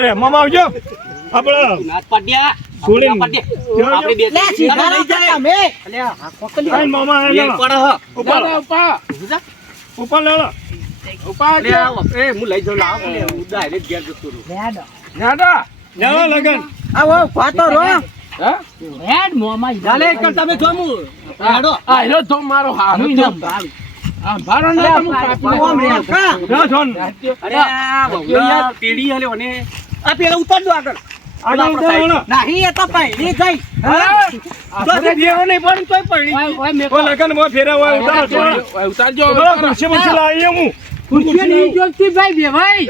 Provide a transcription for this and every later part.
ઉભા રે મામા આવજો આપણે નાત પાડ્યા સોળી આપણે બે લે સીધા લઈ જા તમે અલ્યા આ કોકલી આઈ મામા એ આઈ પડ હ ઉપર ઉપર લે ઉપર એ હું લઈ જાઉં લાવ લે હું ડાયરેક્ટ ઘેર જતો રહું નેડા નેડા લગન આવો ફાતો રો હેડ મોમા ચાલે કર તમે જો હું હેડો આ હેલો તો મારો હારો આ ભારો ને તમે કાપી ઓમ રે કા ના છોન અરે આ બહુલા પેડી હલે ઓને આ પેલા ઉતાર દો આગળ આગળ ઉતારો નહીં એ તો પહેલી ગઈ તો દેવો નહીં પણ તોય પડી ઓય મે ઓ લગન મો ફેરા હોય ઉતારો ઉતારજો ખુરશી મુરશી લાવી હું ખુરશી નહીં જોતી ભાઈ બે ભાઈ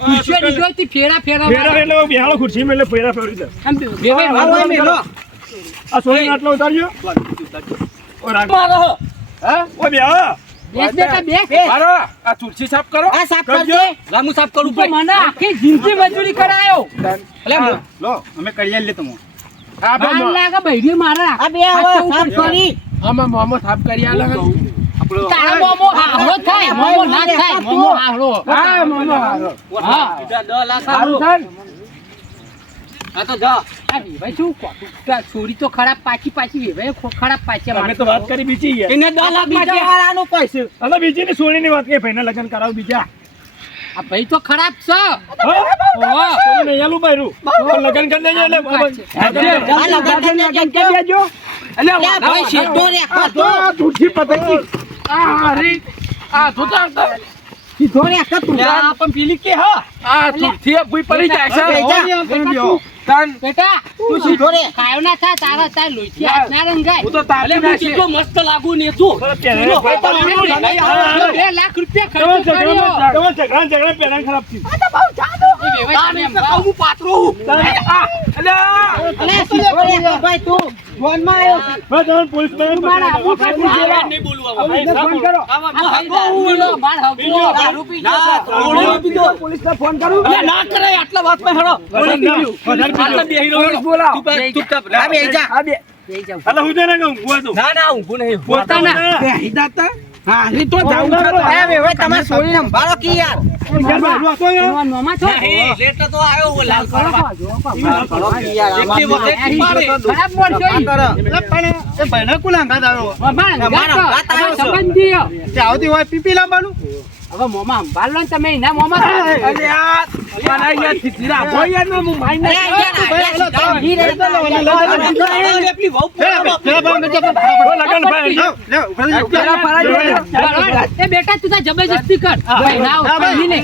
ખુરશી નહીં જોતી ફેરા ફેરા એટલે બેહાળો ખુરશી મેલે ફેરા ફેરી દે આમ બે ભાઈ આવો મેલો આ સોળી આટલો ઉતારજો ઓ રાખ મારો હા ઓ બેહા બેસ બેટા બેસ મારો આ ખુરશી સાફ કરો આ સાફ કરજો રામુ સાફ કરું તો મને આખી જિંદગી મજૂરી કરાયો અલે લો અમે કરી લે તમો આ બાર લાગે બૈરી મારા આ બે આવો સાફ કરી આમાં મોમો સાફ કરી આલે આપણો તારા મોમો હારો થાય મોમો ના થાય મોમો હારો હા મોમો હારો હા 10 લાખ હારું આલો થાય આ તો જા આ ભાઈ શું કોટું છોરી તો ખરાબ પાછી ભાઈ ખરાબ પાછી અમે તો વાત કરી બીજી ગયા એને 10 લાખ બીજા માં વાળાનું પૈસું અને બીજી ની સોળી ની વાત કે ભાઈને લગન કરાવ બીજા આ ભાઈ તો ખરાબ છે ઓહો નહીં આલું બાયરું લગન કરી દેજો એટલે આ લગન કરી દેજો અલે લે ભાઈ સીધો રે કાતો ઠૂઠી પતંગી આ હરી આ ધોતા સીધો રે કાતો આ પણ પીલી કે હા આ તુથી ભૂઈ પડી જાય છે તન બેટા તું સીધો રે કાયો ના થા તારા લોહી હાથ ના રંગાય હું તો તારે અલે હું કેટલો મસ્ત લાગુ ને તું 2 લાખ રૂપિયા ખર્ચ કર્યો તમે ઝઘડા પેલા ખરાબ થયું હું પાત્રો હું લે સીધો રે ભાઈ તું ફોન માં આવ્યો બસ તમે પોલીસ માં મારા આબુ કાઢી દેવા નહીં બોલવા ફોન કરો પોલીસ ને ફોન કરું ના કરે આટલા વાત માં હેડો આટલા બે હીરો બોલાવ ચૂપચાપ આ બે જા આ બે અલા હું જને કહું ગુવા તો ના ના ઊંઘું નહીં બોલતા ના બે હિદાતા હા હી તો જાવ એ બે ભાઈ તમે છોડીને સંભાળો કે યાર મામા છો લેટ તો આવ્યો હું લાલ કરવા સંભાળો કે યાર એટલી વખત પાડે ખરાબ બોલ છો પણ એ ભાઈને કોણ અંગાત આવ્યો મામા સંબંધીઓ તે આવતી હોય પીપી લાવવાનું હવે મોમા સંભાળ લો ને તમે એના મોમા અરે યાર મારા યાર થીરા ભોયા નો હું માઈ ના એટલી બહુ લગન ભાઈ એ બેટા તું તો જબરજસ્તી કર ભાઈ ના પહેલી ને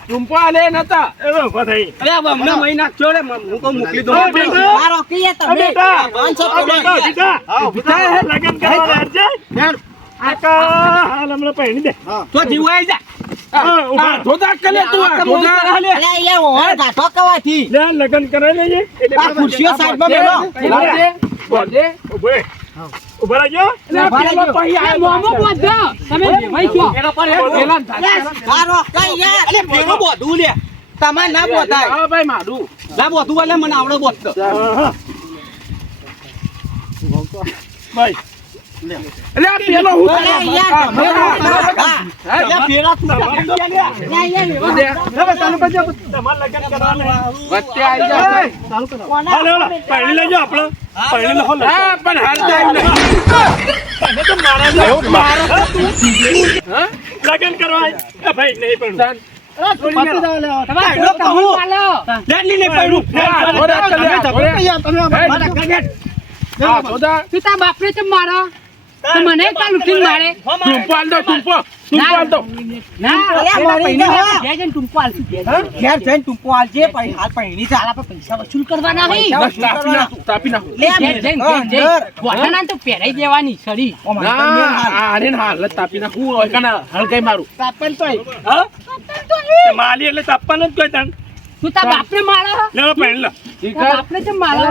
ટુંપા લે નતા એ ઉભા થઈ અરે હવે હમણાં મહિના છોડે હું તો મોકલી દઉં મારો કે તમે લગન કરવા અર્જન આકા હાલ હમણાં પહેણી દે તો જીવાઈ જા ધોધા કરે તું ધોધા અલે યાર ઓર ગાઠો કવાથી લે લગન કરે લેજે આ ખુરશીઓ સાઈડમાં મેલો બોલે ઉભે ઉભા રહેજો મોમો બોધો તમે ભાઈ છો એના પર પેલા મારો કઈ યાર અરે પેલો બોધું લે તમારે ના બોધાય હા ભાઈ મારું ના બોધું વાલે મને આવડે બોધતો ભાઈ એટલે આ પેલો હું અલે યાર તમે અરે પેલા તું તમારે લગન કરવાને વચ્ચે આવી જાય હાલો પહેણી લેજો આપણે પહેણી લો હા પણ હાલ જાય અને તો મારા લગન કરવા એ ભાઈ નહીં પણ તમારે કહું ચાલો લેટલી ને પડ્યું તું તા બાપરે ચમ મારો તો મને કાલ ઉઠીને મારે ટુંપાલ દો ના અરે મરી ગયા જય જન ટુંપો આલસી ઘેર જઈને ટૂંપો આલજે પછી હાલ પહેણી જા આપણે પૈસા વસૂલ કરવાના નહીં તાપી નાખો લે જય બોલાના તો પહેરાઈ દેવાની સડી હાલત તાપી નાખું હોય કને હળગાઈ મારું તાપન તો હા માલી એટલે તાપવાનું જ કોઈ તન તું તા બાપરે મારો લેવો પહેણી લો બાપરે ચમ મારો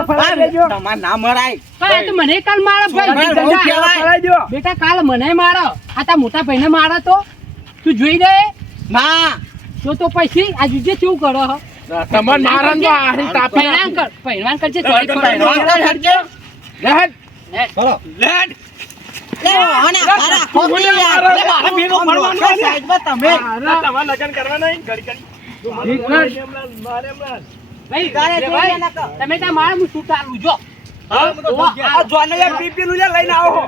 તમાર ના મરાય કાલ તો મને કાલ મારો ભાઈ બેટા કાલ મને મારો આ તા મોટા ભાઈને મારો તો તું જોઈ દે ના તો પછી આ જુજે કેવું કરો હો તમાર મારન તો આરી તાપી પહેલાન કર પહેલાન કરજે ચોરી આગળ હટજે લેટ લે આના ખારા ખોટી યાર મારા ભેરો ફરવાનું સાઈડમાં તમે તમારે લગન કરવા નહીં ઘડી ઘડી ભાઈ, ભાઈ, તમે ત્યાં મારે હું છૂટા આલું જો આ જોને યાર પીપી નું યાર લઈને આવો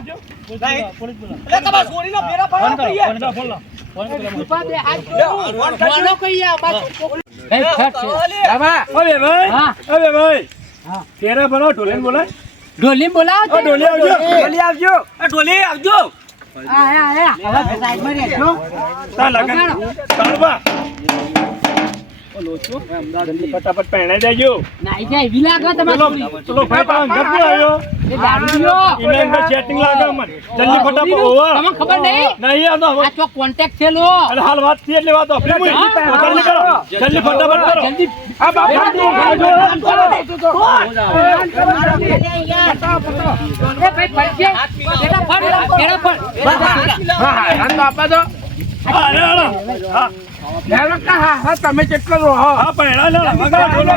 એટલે તમાર છોડીનો ફેરા પાડો ઉપર બે હાથ જોડો કઈ અમાર ભાઈ ફટ છે અરે ભાઈ હા. અરે ભાઈ હા. તેરા બનો ઢોલે બોલાય ઢોલી બોલાવો ઓ ઢોલે આવજો ઢોલી આવજો આ ઢોલી આવજો આયા હવે સાઈડમાં રહેજો. તા લગન તાળવા જલ્દી ફટાફટ પહેણાઈ દેજો નાઈ જાય એવી લાગે તમે પેલો પેલો ભાઈ પાછો ઘરથી આવ્યો એ દારૂડિયો એને અંદર ચેટિંગ લાગે મને જલ્દી ફટાફટ ઓવા તમને ખબર નહીં નહીં આ તો આ ચો કોન્ટેક્ટ છે લો અરે હાલ વાત થી એટલે વાત આપણી મુઈ જલ્દી કરો જલ્દી ફટાફટ કરો જલ્દી આ બાપા એ ભાઈ પડશે બેટા ફળ કેળા ફળ તમે કેટલો રહો હા પહેણા લે વગા ઢોલો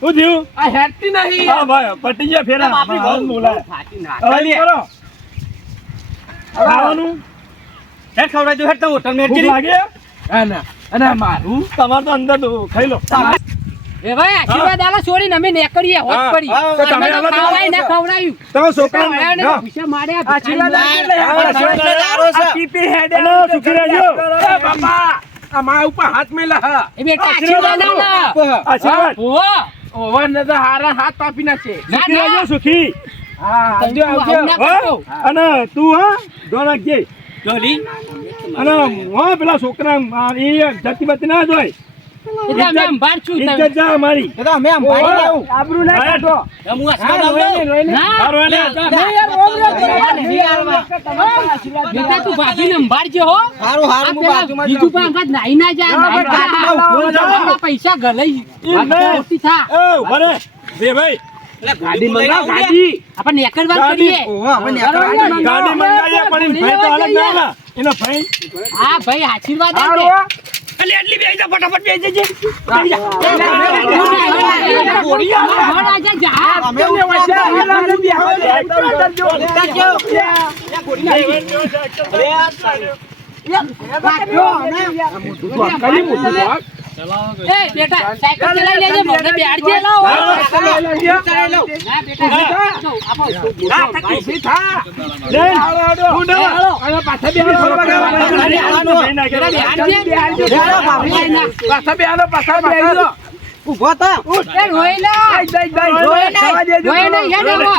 શું થયું આ હેડતી નહીં હા ભાઈ પટી ગયા ફેરા બાપરી હા, બોલાય ફાટી હવે કરો ખાવાનું હેડ ખવડાવી દો હેડ તો હોટલ મેં ભૂખ લાગે અને મારું તમારે તો અંદર ખાઈ લો એ ભાઈ આશીર્વાદ આલા છોડીને અમે નેકળીએ હોત હા, પડી હા, તો તમે તમે તો આવા ખાવાય ના ખવડાયું તમે છોકરાઓને છોકરા ભૂસે માર્યા આશીર્વાદ ભિખારી. આ પીપી હેડ સુખી રહેજો બાપા આ મા ઉપર હાથ મેલા હા એ બેટા આશીર્વાદ આલા આશીર્વાદ ઓહો ઓવર ને તો હારા હાથ પાપી નાખે ના સુખી રહેજો ના સુખી હા આવજો, આવજો. હા? અને તું હા ધોન રાખજે ઢોલી અને હા પેલા છોકરા એ જતી બતી ના જોય એ તો અમે અંબાર છું તમે. ઇજ્જત જા અમારી એ તો અમે આમ ભાઈ લેવું. આબરૂ ના હા, કાઢો હું આશીર્વાદ આવું ના સારું એને બેટા તું ભાભીને અંબારજે હો હારું આ હારું હું પેલા બાજુમાં જ બીજું રહું. પણ અંગાત નાઈ ના જાય નાઈ બાજુમાં ના. ઉભો જાઓ. આપણા પૈસા ગલાઈ ખોટી થા એ ઉભા રે બે ભાઈ ગાડી મંગાવ ગાડી આપણે નેકરવાલ ગાડી. કરીએ ઓહો, આપણે બરાબર નેકળવા ને? ગાડી મંગાવીએ પણ એનો ભાઈ તો અલગ ના આલા. એનો ભાઈ હા ભાઈ આશીર્વાદ આપજે. એટલે એટલી બેસી જા ફટાફટ બેસી જજે ઘર આજે જા. અમે ઉપર એ બેટા સાયકલ ચલાવી લેજે મોઢે બેહાડજે. ના બેટા આપો. લે ઉડો અને પાછા બે ઊભો થા. એ રોયલા. રોયલા યાદ આવો.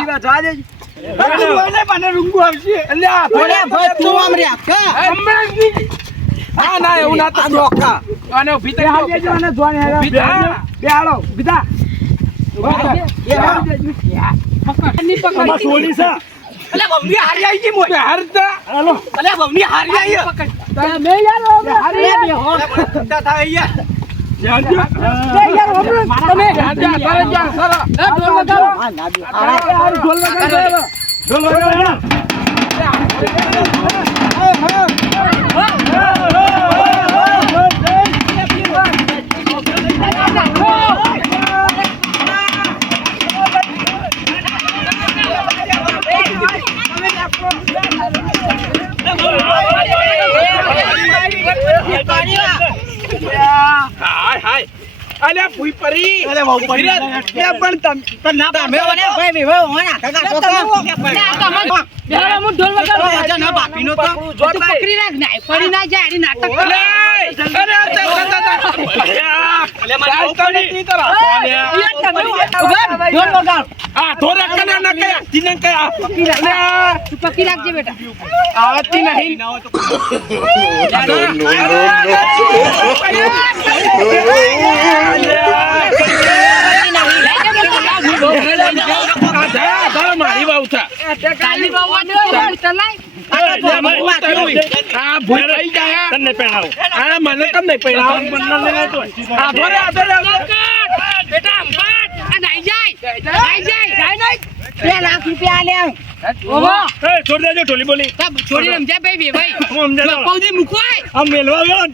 ઓલે ભાઈ તું આમ રે આખા. આ નોખા. પકડ ની આમાં પકડ. સોલી છે હાલો તમે યાર અરે બેહો. જાજો તમે એ ઢોલ વગાડો. આ નાદી. આ ઢોલ વગાડો બેહો, હું ઢોલ વગાડું. તું પકડી રાખ ના પડી ના જાય આડી નાટક કરે. ઢોલ વગાડ. તું પકડી રાખજે બેટા. મારી વાવ છે કાલી બાવવાનો ચલાય આ ભૂલ થઈ જાય તને પહેરાવો આ મને કેમ નહીં પહેરાવો બંને લઈને તો આ ભરે બેટા અંબાટ આ નાઈ જાય નહીં 2 લાખ રૂપિયા આલ્યા ઓહો એ છોડ દેજો ઢોલી બોલી છોડી સમજ્યા ભાઈ ભાઈ હું સમજાતો બપાઉજી મૂકવાય આ મેલવા ગયો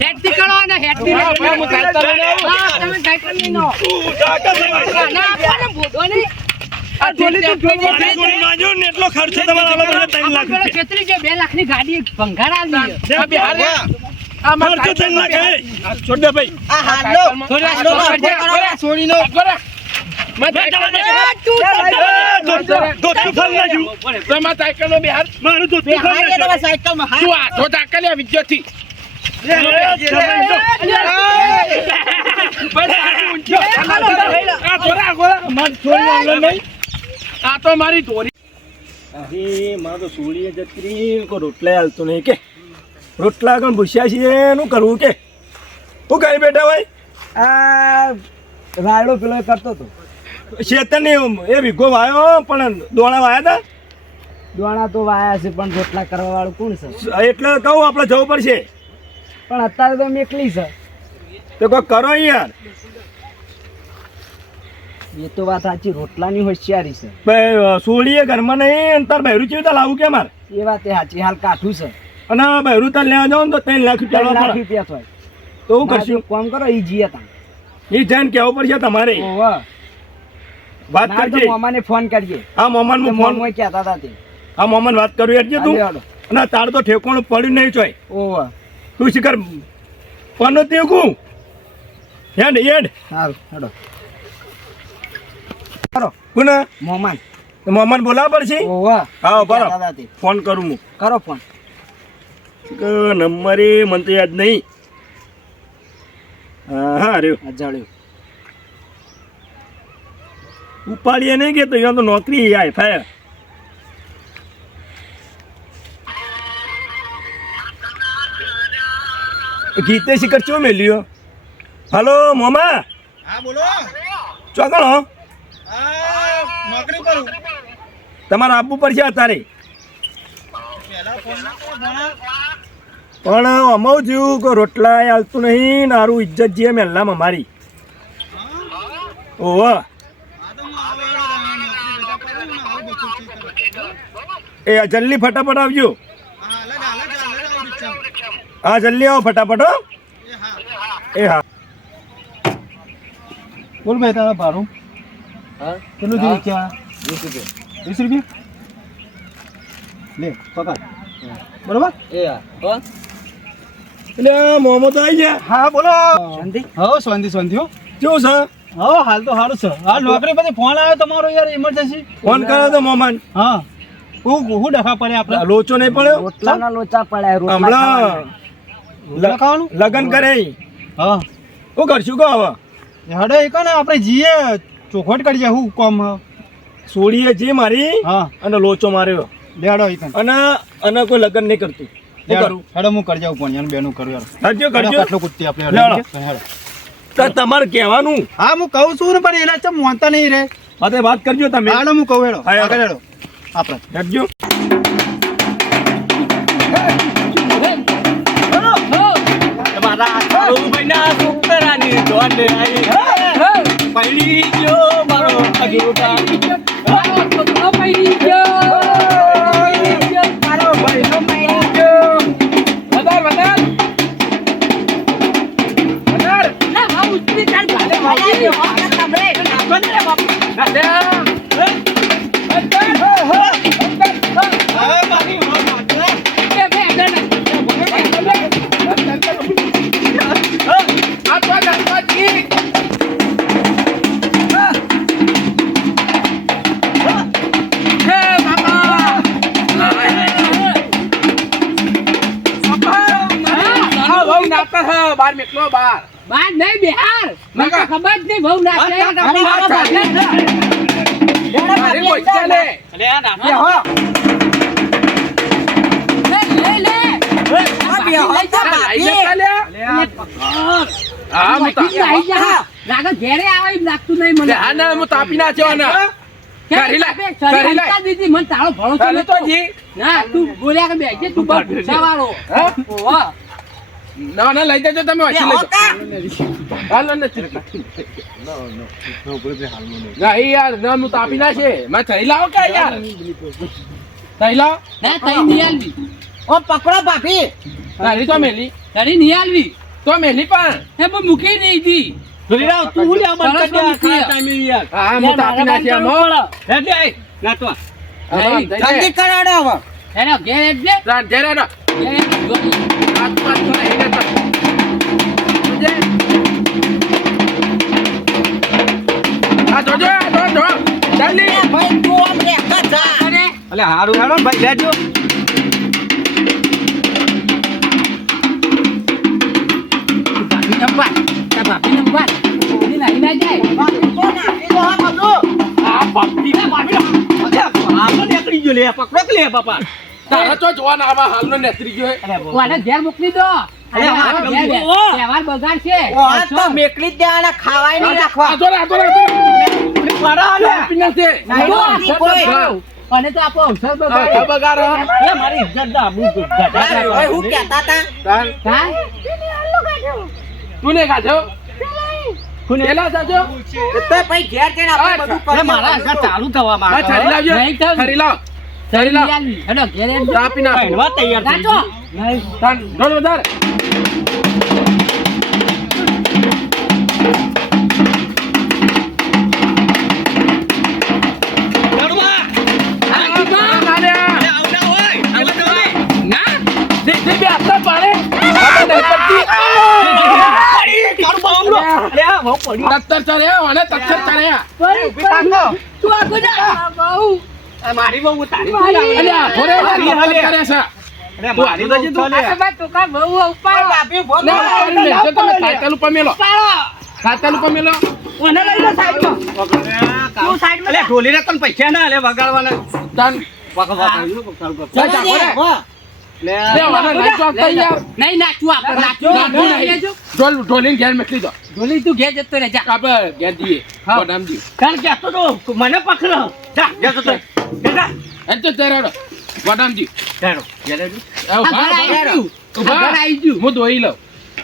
હેડ થી કરો અને હેડ થી હું સાયકલ લઈને આવું હા તમે સાયકલ લઈને આવો તું સાયકલ લઈને ના આપણને ભોગો નહીં આ ઢોલી તો ઢોલી માજો ને એટલો ખર્ચો તમારો આલો મને 3 લાખ રૂપિયા છેતરી જે 2 લાખની ગાડી ભંગાર આવી આ બિહાર આ ખર્ચો 3 લાખ હે છોડ દે ભાઈ આ હાલો છોડીનો આ તો મારી ધોરી મારે તો સોળીએ જતી કોઈ રોટલા હાલતો નહીં કે રોટલા કોણ ભૂસ્યા છીએ એનું કરવું કે હું કરી બેઠા ભાઈ આ રાયડો પેલો કરતો હતો શેતન એ વીઘો વાયો પણ દોણા વાયા હતા દોણા તો વાયા છે પણ રોટલા કરવા વાળું કોણ છે એટલે કહું આપણે જવું પડશે પણ અત્યારે તો એમ એકલી છે તો કોઈ કરો યાર એ તો વાત સાચી રોટલાની હોશિયારી છે ભાઈ સોળીએ ઘરમાં નહીં અને તાર બહેરું ચેવી રીતે લાવું કે મારે એ વાત એ સાચી હાલ કાઠું છે અને બહેરું તાર લેવા જાવ ને તો 3 લાખ 3 રૂપિયા લાખ પડે. રૂપિયા થાય તો હું કરશું કામ કરો ઈ જીએ તા એ જઈને કહેવું પડશે તમારે ઓવા વાત ના તો કરજે મામાને ફોન કરજે હા મોમાન તો હું ફોન મોમોય કહેતા હતા તે હા મોમાન વાત કરું યાર તું હાલો, અને તાર તો ઠેકોણું પડ્યું નહીં ચોય ઓવા તું શિખર કોનો તેકું હેડ હેડ હાલ હાલો કરો કોને મોમાન મોમાન બોલાવવા પડશે ઓવા હા બરો કહેતા હતા તે. ફોન કરું હું કરો ફોન નંબર એ મને તો યાદ નહીં હા અરે અજાડ્યો ઉપાડીએ નહીં કે તો અહીંયા તો નોકરી આય ફાયર ગીતે શિખર ચો મેલ્યો હલો મોમા હા બોલો ચોકણો નોકરી કરું તમારે આપવું પડશે અત્યારે પહેલા ફોન ના કરો ભણા પણ અમારું જેવું કોઈ રોટલા હાલતું નહીં ને હારું ઇજ્જત જે મેલ્લામાં અમારી ઓહો આ તો હું આવે નોકરી રજા પર ને આવું બચો એ જલ્દી ફટાફટ આવજો હા હાલ હા જલ્દી આવો ફટાફટ હો એ હા બોલ ભાઈ તારા ભાડું હા કેટલું દીધું ત્યાં 20 20 રૂપિયા રૂપિયા લે પકડ બરોબર એ હા કોણ એટલે મોમો તો આવી ગયા હા બોલો શાંતિ હો શાંતિ શાંતિ હો કેવું છે હો હાલ તો સારું છે હા નોકરી પછી ફોન આવ્યો તમારો યાર ઇમરજન્સી ફોન કર્યો તો મોમાન હા હું ડખા પડે આપણે લોચો નહીં પડ્યો રોટલાના લોચા પડ્યા રોટલા હમણાં રોટલા ખાવાનું લગન કરે હા શું કરશું કહો હવે હડે એ ને આપણે જીએ ચોખવટ કરીએ હું કોમ સોળીએ જે મારી હા અને લોચો માર્યો લેડો એ કન અને કોઈ લગન નહીં કરતું શું કરું હેડો હું કરી જાઉં પણ બેનું કરું યાર કરજો કરજો કેટલું કુત્તી આપણે લેડો. હેડો તો તમારે કહેવાનું હા હું કહું છું ને પણ એના ચમ મોનતા નહીં રે સાથે વાત કરજો તમે હાલો હું કહું હેડો હા, હેડો. આગળ હેડો આપણે કરજો બાર નહીં બિહાર મને તો ખબર જ નહીં બહુ નાચે કરી લે, કરી લે. દીધી મને તારો ભરોસો ચાલે તો નતો. જી. ના તું બોલ્યા કે બેસજે તું બહુ ગુસ્સાવાળો. હા? ઓહો. ના ના લઈ જજો તમે વાંચી લેજો હાલો નથી નહીં યાર ના હું તાપી ના છે મેં થઈ લાવો કે યાર થઈ લાવો ના તઈ નહીં આલવી. ઓ પકડો ભાભી તારી તો મેલી તરી નહીં આલવી. તો મેલી પણ હે પણ મૂકી નહીં દી. ધોલીરાવ તું હું લે બંધ કરી દે સરસ મૂકી. આખા ટાઈમે યાર હા હું તાપી ના છે આમ હે દે આય નાચવા જલ્દી કરાડો હવે એને ઘેર એટલે જરા ના ઘેર એટલે જોડી. હાથ પાથ તો નહીં રહેતા. સમજે? આ જોજો ચાલી એ ભાઈ તું આમ રેખા જા અરે અલે હારું હારું ભાઈ લેજો ભાભી નંબર તા ભાભી નંબર ઓલી નાઈ ના જાય. ભાભી તો નાખી દો હા બધું આ બાપી અલે આ નીકળી ગયો લે પકડો કે લે બાપા તારા તો જોવાના આવા હાલનો નેત્રી ગયો હે. ઓને ઘેર મોકલી દો. અરે અરે હા, ઘેર ગમતું. તહેવાર બગાડ છે. ઓ આ તો મેકલી જ દેવાના ખાવાય નહીં રાખવા આ જોરા પડા અલે પીના છે નહીં, જો, નહીં, કોઈ. અને તો આપો અવસર બગાડ. બગાડ અલે મારી ઇજ્જત દા હું ભાઈ હું કહેતા હતા તાન હા? તું ને કાઢો પેલા જાજો તો ભાઈ ઘેર જઈને આપણે બધું અરે કરી મારા ઘર ચાલુ થવા આ માંગે છરી લાવજો નહીં થયું. છરી લાવ છરી લાવ આલવી. હેડો ઘેર હેડજો. તાપી નાખ પહેરવા તૈયાર થઈ નાચો. ગઈ. તાન ઢોલ વધાર ચડવા. અરે આવડા હોય આવડા હોય. ના દીદી બે આપતા પાડે આપણે નહીં પડતી કાળું બાવમનો. અરે આ બહુ પડ્યું. તત્તર ચડ્યા અને તત્તર ચડ્યા તું આગળ જા. બહુ. આ મારી બહુ તારી અલે આ થોડે હાલી, તત્તર હાલી. કરે છે અરે મારી તો જીતું આ તો ભાઈ ટોકા બહુ ઉપાડો. ભાભી બોલો ના કરી લેજો તમે સાયકલ ઉપર મેલો સાયકલ ઉપર મેલો ઓને લઈ લો સાઈડમાં. તું સાઈડમાં અલે ઢોલીને પણ પૈસા ના લે વગાડવાના. તાન વગા વગા જા જા કરે લે લે વાના નહીં ચોકતા યાર નહીં નાચવું આપણે નાચવું. નાચવું નહીં. લેજો. ઢોલ ઢોલીને ઘેર મેકલી દો ઢોલી તું ઘેર જતો રહે જા. આપણે ઘેર જઈએ હા. ગોડામ જઈએ કારણ કે આ તો મને પકડો. જા જતો તો. જા એમ તો તેરાડો ગોડામ જી ચાલો જરા જી. આ ઘર આવી ગયું. આ ઘર આવી ગયું. હું ધોઈ લઉં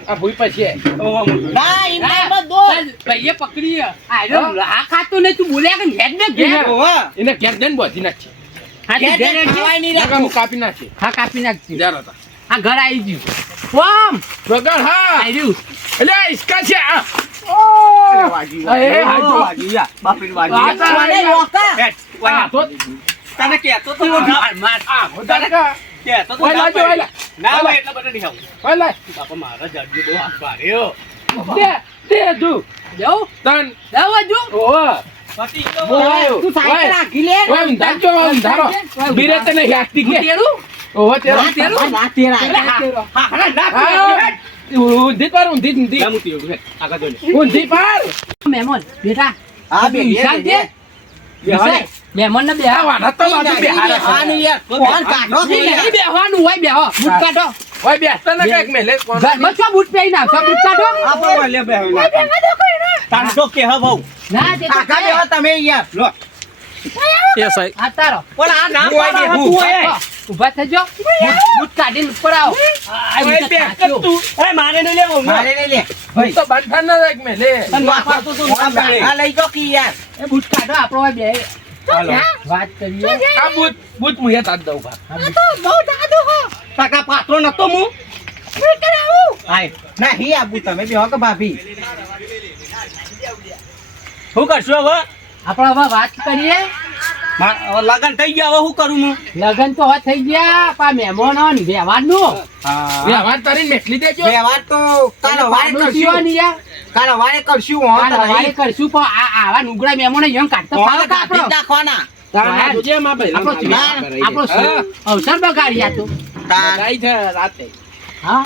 આ ભૂઈ પછી ઓ ના ઈમાં હા. એમાં દો ભાઈએ પકડી આયરો આ ખાતો નહીં તું બોલ્યા કે ઘેર ને ઘેર. ઓવા એને ઘેર જઈને બોધી નાખી હા તું ઘેર ઘેર જઈને હેડજે. ખાવાય નહીં નકર રાખવું હું કાપી નાખી હા કાપી નાખજી. જરા હતા આ ઘર આવી ગયું. ઓમ વગર હા આયરું. એટલે ઇસકા છે આ વાગી એ, વાગી યા બાપરી વાગી આ તો મને રોકા હેટ, આ વાગી. તો તને કહેતો તો માર માર. આ હોતા કા કહેતો તો ઓય ના લાજો, ઓય લા. પાડી. ના ભાઈ એટલા બધા નહીં આવું. ઓય લે બાપા મારા જાડજી બહુ હાથ ભાર્યો. દે તું જાઉં? તન જાઉં હજુ? ઓ પતિ તો ઓ આયો તું સાઈડ રાખી લે ઓય ઊંધાર જો ઊંધારો બીરે તને યાસ્તી કે તેરું? ઓ તેરો ના તેરું ના તેરા તેરું. હા હા ના હા ઊંધી પર ઊંધી ઊંધી ના મૂકી એવું છે. આગળ જોઈ લે. ઊંધી પર મહેમાન બેટા હા બે વિશાલ છે? વિશાલ, મહેમાન ને આ બેહાડો. વાના તો બાજુ બેહારે છે. હા નહીં યાર કોણ કાઢો નહીં, નહીં બેહવાનું હોય બેહો. બૂટ કાઢો. ઓય બેસતા ને કઈક મેલે કોણ ઘરમાં છો બૂટ પહેરી નાખશો? બૂટ કાઢો. આપણે વાલે બેહો ના. તાન તો કે હા બહુ. ના, તે તો કાકા કહે. બેહો તમે યાર લો. આ તારો. પણ આ ના હું પાડે આઈ હું એ. હા, ઊભા થજો. બૂટ કાઢીને ઉપર આવો. આ ઓય બૂટ બેક કાઢ્યો. તું. ઓય મારે નહીં લેવો. મારે નહીં લે ભાઈ તો બંધા ના કઈક મેલે તને વાપરતો તો ના પાડે. આ લઈ જો કી યાર એ બૂટ કાઢો આપણો હોય બે. હાલો. વાત કરીએ. આ બૂટ બૂટ મુયે તાત દઉં બા કાકા પાત્રો નતો હું. આય. ના હી આબુ તમે બેહો કે ભાભી શું કરશું હવે? આપણે હવે વાત કરીએ. હવે લગન થઈ ગયા હવે શું કરું હું? લગન તો હવે થઈ ગયા પા મહેમાનો ને વ્યવહારનું. વ્યવહાર તારી મેટલી દેજો વ્યવહાર તો કાલ વારે પાડો કરશું ને યાર. કાલ વારે કરશું હો કાલ હવારે કરશું પણ આવા નુગડા મહેમાનો એમ કાઢતો ફાવે કે આપણો? નાખવાના તારા જોજે માં ભાઈ આપણો આપણો અવસર બગાડી આ તો. રાઈ છે રાતે હા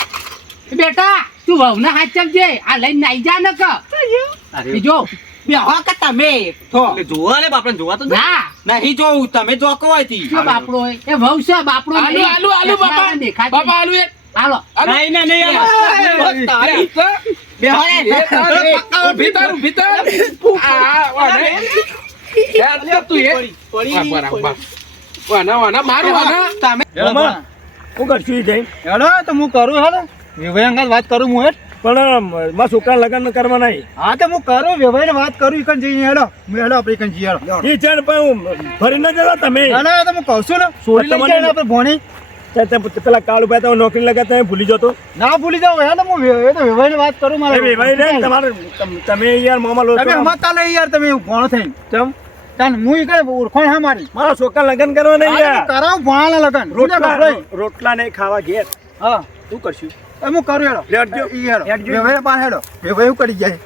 એ બેટા તું વહુના હાથ ચમજે આ લઈને નાઈ જા ન કે બીજો બેહો કે તમે તો એટલે જોવા લે બાપરાને જોવા તો દે. ના નહીં જોવું તમે જો કવાયથી શું બાપડો હોય? એ વહુ છે બાપડો આલુ નહીં. આલુ આલુ બાપા દેખાય બાપા આલુ એક હાલો નહીં ના નહીં આવે. તારી તો બેહો ને ઊભી તાર ઊભી તાર આ વાડે તું એ બરાબર વાના મારું વાના મામા હું કરશું ઈ જઈને હેડો તો હું કરું હેડો વેવાઈ અંગાત વાત કરું હું હેડ પણ મારા છોકરા લગ્ન કરવા નહીં હા તો હું કરું વેવાઈ ને વાત કરું ઈકન જઈને હેડો હું હેડો આપણે ઈકન જઈએ હેડો ઈ છે ને પણ હું ફરી ન જતા તમે ના તો હું કહું છું ને સોરી લઈ જાય આપણે ભોણી પેલા કાળ ઉભા હતા નોકરી લગા તમે ભૂલી જતો ના ભૂલી જાવ હેડો હું વેવાઈ ને વાત કરું મારે ભાઈ રે તમારે તમે યાર મામા લો તમે હમતા લઈ યાર તમે ભોણો થઈને ચમ તાન હું ઈ કઈ ઓળખાણ હા મારી મારા છોકરા લગ્ન કરવા નહીં યાર કરાવ ભોણાના લગન રોટલા નહીં ખાવા ઘેર હા શું કરશું હું કરું હેડો લેટજો ઈ હેડો વેવાઈ પાસ હેડો વેવાઈ એવું કરી જાય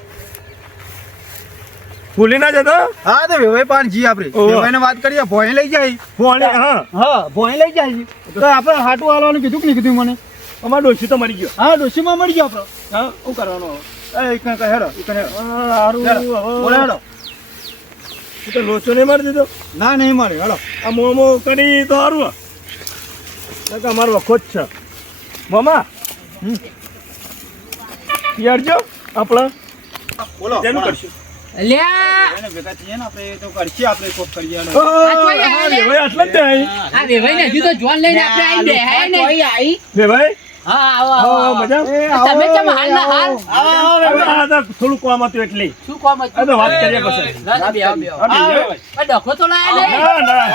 ભૂલી ના જતો હા તો વેવાઈ પાસ જી આપણે ઓહો. વેવાઈ ને વાત કરીએ ભોય લઈ જાય ફોન હા હા ભોય લઈ જાય તો આપણે હાટું હાલવાનું કીધું કે નહીં કીધું મને અમારો ડોશી તો મરી ગયો હા ડોશીમાં મળી ગયો આપણો હા શું કરવાનું એ ઈકન કઈ હેડો ઈકન હેડો સારું બોલો હેડો તો લોચો નહીં મારી દીધો ના નહીં મળે હેડો આ મોમો કરી તો સારું અમારો વખો જ છે મામા યારજો આપણે બોલો તેનું કરશું અલ્યા એને ભેગા થઈએ ને આપણે તો કરશી આપણે કોક કરીએ હેડો. ભાઈ આટલા જ જાય આ વેવાઈ ને હજુ તો જોન લઈને આપણે આઈ બેહાય ને ભાઈ હા આવો હા આવો મજા તમે કેમ હાલ ના હાલ આ તો થોડું કામ હતું એટલે શું કામ આ તો વાત કરીએ પછી ના બે બે આ બે. આ ડખો તો લાયા નહીં ના ના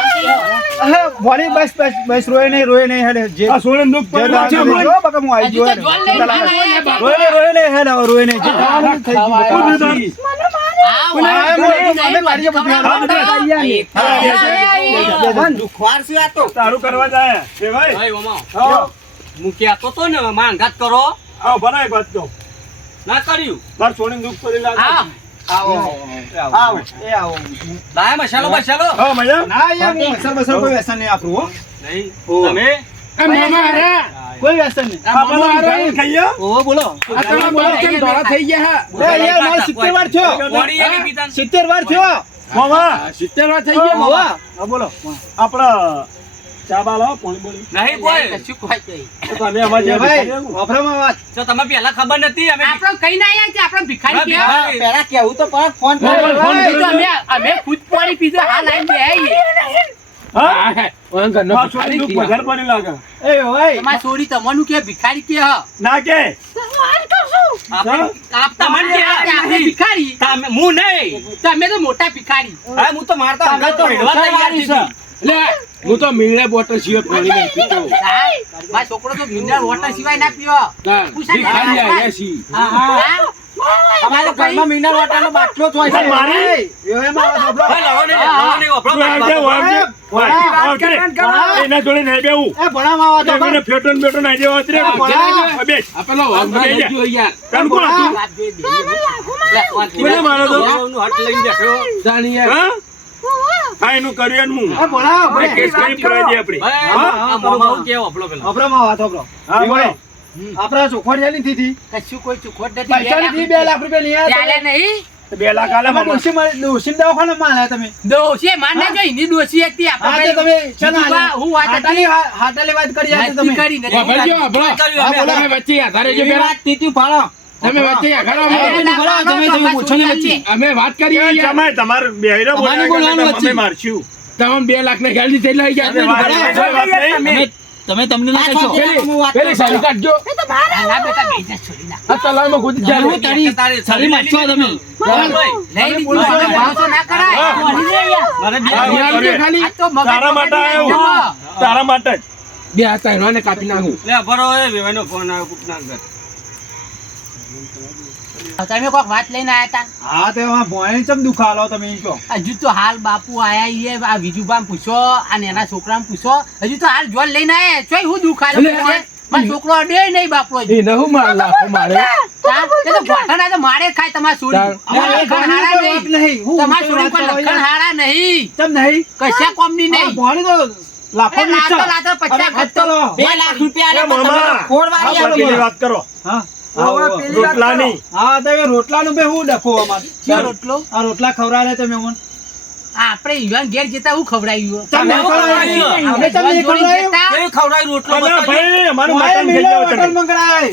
હા, વળી બસ બસ બસ રોય નહીં હેડે જે આ સોળે દુઃખ જે પડ્યું છે દાદા ભાઈ. જો બકા હું આવી હજુ ગયો તો જોન લઈને હાલ આયા બાપુ. રોય નહીં હેડ હવે રોય નહીં જે થવાનું થઈ ગયું કોણ બકા. દીધા? આ કોને? વાત અમે નહીં, કાઢીએ બધું. ખબર હા, બધું. પડે. તારું કરવા જાય એ ભાઈ ભાઈ મામા આવો હું કહેતો તો ને માંગાત કરો આવો ભરાય વાત તો ના કર્યું માર સોળે દુઃખ પડી લાગે હા આવો એ આવો લાય મસાલો મસાલો હા મજા ના યાર હું મસાલ બસાલ કોઈ વ્યસન નહીં આપણું હો. નહીં ઓહ. તમે આ મામા હારા કોઈ વ્યસન નહીં આપણે ખાઈ ખાઈએ ઓ બોલો આ તમારા બોલો કેમ ધોળા થઈ ગયા એ યાર મારે 70 વાર થયો કોણી એની પીતા 70 વાર થયો મામા 70 વાર થઈ ગયા હોવા. હા બોલો આપણા ચા બા લાવો પાણી બોલી નહીં કોઈ કશું કોઈ નહીં. તો તમે અમારે એ જ્યાં ભાઈ ભિખારી આવું. વાપરામાં વાત તો તમે પહેલા ખબર નથી અમે આપણો કઈ ના આયા છે આપણો ભિખારી હા, કેવા? ભિખારી. પેલા કેવું તો પણ ફોન ફોન એ તો અમે ખુદ પાણી પીધો હાલ આઈને બેહાઈએ. હા ઓન ઘરનો માર સોળે દુઃખ વધારે પડી લાગે એ ભાઈ તમારી છોરી તમનું કે ભિખારી કે હ ના કે આપણે આપતા મન કે આપણે ભિખારી તમે હું નહીં તમે તો મોટા ભિખારી હા હું તો મારતા અંગત તો હેડવા તૈયાર નથી લે હું તો મિલરે બોટલ સિવાય પાણી નહીં પીતો મારો છોકરો તો મિનરલ વોટર સિવાય ના પીવો ભિખારી આવ્યા છી અમારા ઘરમાં મિનરલ વોટરનો બાટલો જ હોય છે મારી? એમાં વાત હા, લાવો નહીં, લાવો નહીં, વાપરો, તું આવજે, વાપરો. આવજે. આવજે. એના જોડે નહીં બેવું એ ભણાવવા આવો તો મને ફેટન બેટન આવી જવા દે. બેસ. આ પેલો વાઘા લઈ ગયો યાર તને કોણ હતું? કોને મારો તો? દેવનું હાથ લઈને બેઠો. જાણી યાર હા? હા, એનું કર્યું એનું હું. એ ભણાવો આ કેસ કરી કરાવી દે આપણે. ભાઈ, હા? આ મોંમાં કેવો વાપરો પેલા. વાપરામાં વાત વાપરો હા, બોલો. આપણા ચોખવટ યાલી થી કશું કોઈ ચુખોટ પૈસા નથી નથી 2 લાખ રૂપિયા લઈ ચાલે આવ્યા નહીં 2 લાખ આલે તમે મામા. ડોશી દવાખાનામાં આલ્યા તમે દોશી માન ના જો એની દોશી હતી હા આપણે તો તમે શેના બીજું આલ્યા? હું વાત હતી હાટાલી વાત કરી આજે વાત તમે કરી નથી. વાપરજો વાપરો કર્યું અમે. તમે વચ્ચે આધારે જો એવી પેલા વાત તીતી ફાળો તમે વચ્ચે આધારો એ ના બોલો, પાડો, તમે તમારી પૂછો ને છોરી વચ્ચે. હતી. અમે વાત કરી એ યાર જમાઈ, તમારે બેયરો તમારે બોલાવ્યા બોલાવવાનું કરતા વચ્ચે. અમે મારશું. તમે 2 લાખ ને ગાડી થઈ લઈ ગયા અરે વાત નહીં, વાત નહીં. તમે તમને ના કહેશો પેલી સારી કાઢજો ના બેટા બેઈ જા છોરી ના. આ તલાવમાં કૂદી જાય હું તારી સારી મારશો તમે ભાઈ, લઈ લીધું હવે ભાવસો ના કરાય હા. મારે બે હા, યાર, કરીએ. ખાલી આ તો મગજ તારા માટે પકડી આવ્યો. નાખજો. તારા માટે જ. 2 હાથ ને કાપી નાખું લે ભરો એ વેવાઈનો ફોન આવ્યો કુકના ઘર. તમે કોક વાત લઈને આયા તા હા તો એમાં ભોયને ચમ દુખાલો તમે એમ કહો હજુ તો હાલ બાપુ આયા ઈએ આ વિજુબામ પૂછો અને એના છોકરાને પૂછો હજુ તો હાલ જોન લઈને આયા ચોય હું દુખાડું છે મારો છોકરો અડે નહીં બાપરો એ નહું માર લાખો મારે તે તો ગોઠણ તો મારે ખાય તમાર છોરી તાર- અમારે લખણ હારા નહીં નહીં હું તમાર છોરી કોઈ લખણ હારા નહીં ચમ નહીં કશા કોમની આ નહીં ભોયને તો લાખો એ લાતો લાતો પચાસ ખર્ચો 2 લાખ રૂપિયા એ મામા, આ પેલી વાત કરો. હા રોટલાની. હા તો એ રોટલાનું બે હું ડખો અમાર ક્યાં રોટલો આ રોટલા ખવડાવે તમે મને આપણે ઈવાન ઘેર જતા હું ખવડાવ્યું તમે ખવડાવ્યું? અમે તમને ખવડાવ્યું? કેવી ખવડાવી રોટલો અલા બતાવી? ભાઈ અમારું ભાઈ, મટન ખાઈ મિલો જાવ મટન તમે. મંગાય.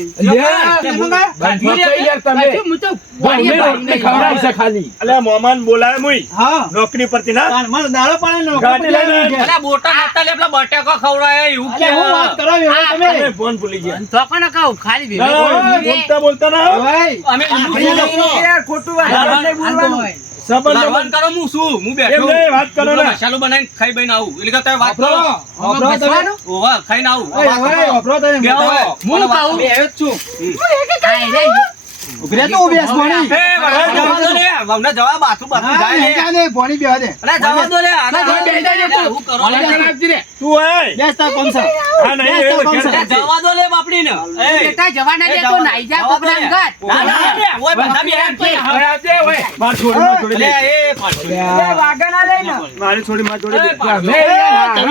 યાર તમે હું તો ભાઈને રોટલી ખવડાવી છે ખાલી. અલા મોમાન બોલાય મુઈ હા નોકરી પરથી ના તાણ મને દાડો પાડે ને ગાડી લઈને ઘેર. અલા, બોટા નતા લે, પેલા બટેકો ખવડાવે એવું અલે, હું વાત કે કરો વેવાઈ તમે તમે ફોન ભૂલી ગયા તો પણ કહું ખાલી ભેગું ના, બોલું. બોલતા બોલતા ના વેવાઈ. અમે ખોટું વાત નહીં બોલવાનું. સંબંધ લડવાનું કરો, હું શું? હું બેઠો. એમ નહીં, વાત કરો ને. રોટલો મસાલો બનાવીને ખાઈ બઈને આવું. એટલે કે તમે વાત કરો. વાપરો તમે. ઓવા, ખાઈને આવું. ઓય, વેવાઈ, વાપરો તમે. બે હવે. હું કહું બે જ છું. આય રે, ઉભી રહે તો ઉભી રહેશ, ભોણી. એ, વહાણ જવા દો લે. વહુને જવા, બાથરૂમ બાથરૂમ હા, જાય લે. જા ને, ભોણી બેહવા દે. અલા, જવા દો લે. આને ભાઈ, બે જાય લે, હું કરો લે. તું આય બેસ તાર કોણ છે? હા નહીં એ બેસ તાર કોણ વખત. છે? જવા દો લે બાપડીને. એ, બેટા જવાના દે તો જવા દો. નાઈ જા જવા દો કોકના લે. ઘર. ના, ના, લે. ઓય, બધા બે હેડ છે. માર છોડી માર જોડે લે, દે. એ, પાછું. મારી છોડી માર જોડે દે. તમે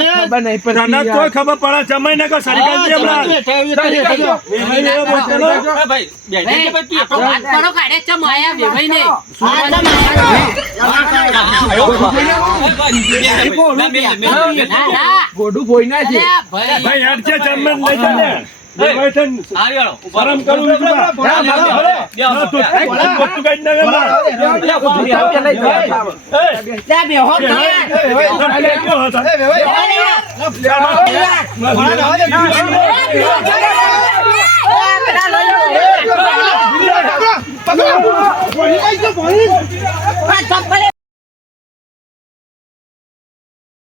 યાર ખબર નહીં પડતી તને યાર. તોય ખબર પડે જમાઈ ને કો સરીગાજી હમણાં. એ, ભાઈ, બેઠે છે ભાઈ, તું આપણો વાત કરો કાઢે ચમ આયા વેવાઈ ને ના ના ગોડું ભોઈ ના છે. અલ્યા ભાઈ ભાઈ યાર છે જમન લઈ જા ને. ભાઈ થન શરમ કરું છું બા. ના, તું તું કઈ ના કર. જા બેહો કે અલે કેવો હતો? એ વેવાઈ. ભોણી લઈ જાઓ, ભોણી. આ ચપ્પલ